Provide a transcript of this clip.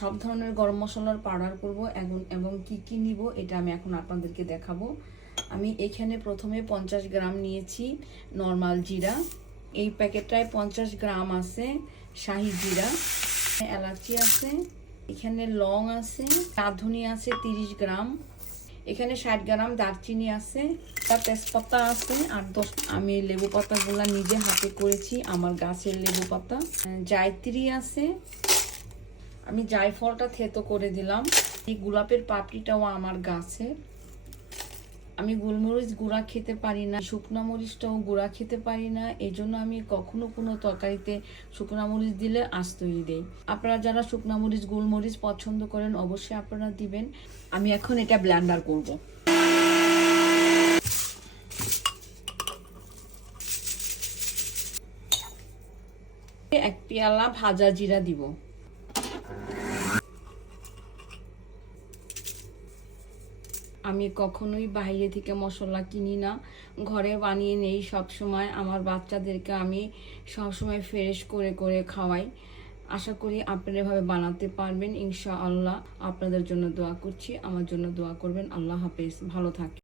সব ধরনের গরম মশলার পাউডার করব এবং কি কি নিব এটা আমি এখন আপনাদেরকে দেখাবো। আমি এখানে প্রথমে 50 গ্রাম নিয়েছি নর্মাল জিরা। এই প্যাকেটটায় 50 গ্রাম আছে শাহি জিরা, এলাচি আছে, এখানে লং আছে, রাঁধুনি আছে 30 গ্রাম, এখানে 60 গ্রাম দারচিনি আছে, তেজপাতা আছে 8-10। আমি লেবু পাতাগুলো নিজে হাতে করেছি, আমার গাছের লেবু পাতা। জায়ত্রী আছে, আমি জায়ফলটা থেতো করে দিলাম। এই গোলাপের পাপড়িটাও আমার গাছে। আমি গোলমরিচ গুঁড়া খেতে পারি না, শুকনো মরিচটাও গুঁড়া খেতে পারি না, এই জন্য আমি কখনো কোনো তরকারিতে শুকনো মরিচ দিলে আস্তই দেই। আপনারা যারা শুকনো মরিচ গোলমরিচ পছন্দ করেন অবশ্যই আপনারা দিবেন। আমি এখন এটা ব্লেন্ডার করব। এক পেয়ালা ভাজা জিরা দিব। আমি কখনোই বাইরে থেকে মশলা কিনি না, ঘরে বানিয়ে নেই সব সময়। আমার বাচ্চাদেরকে আমি সব সময় ফ্রেশ করে করে খাওয়াই। আশা করি আপনারা এভাবে বানাতে পারবেন ইনশাআল্লাহ। আপনাদের জন্য দোয়া করছি, আমার জন্য দোয়া করবেন। আল্লাহ হাফেজ, ভালো থাকবেন।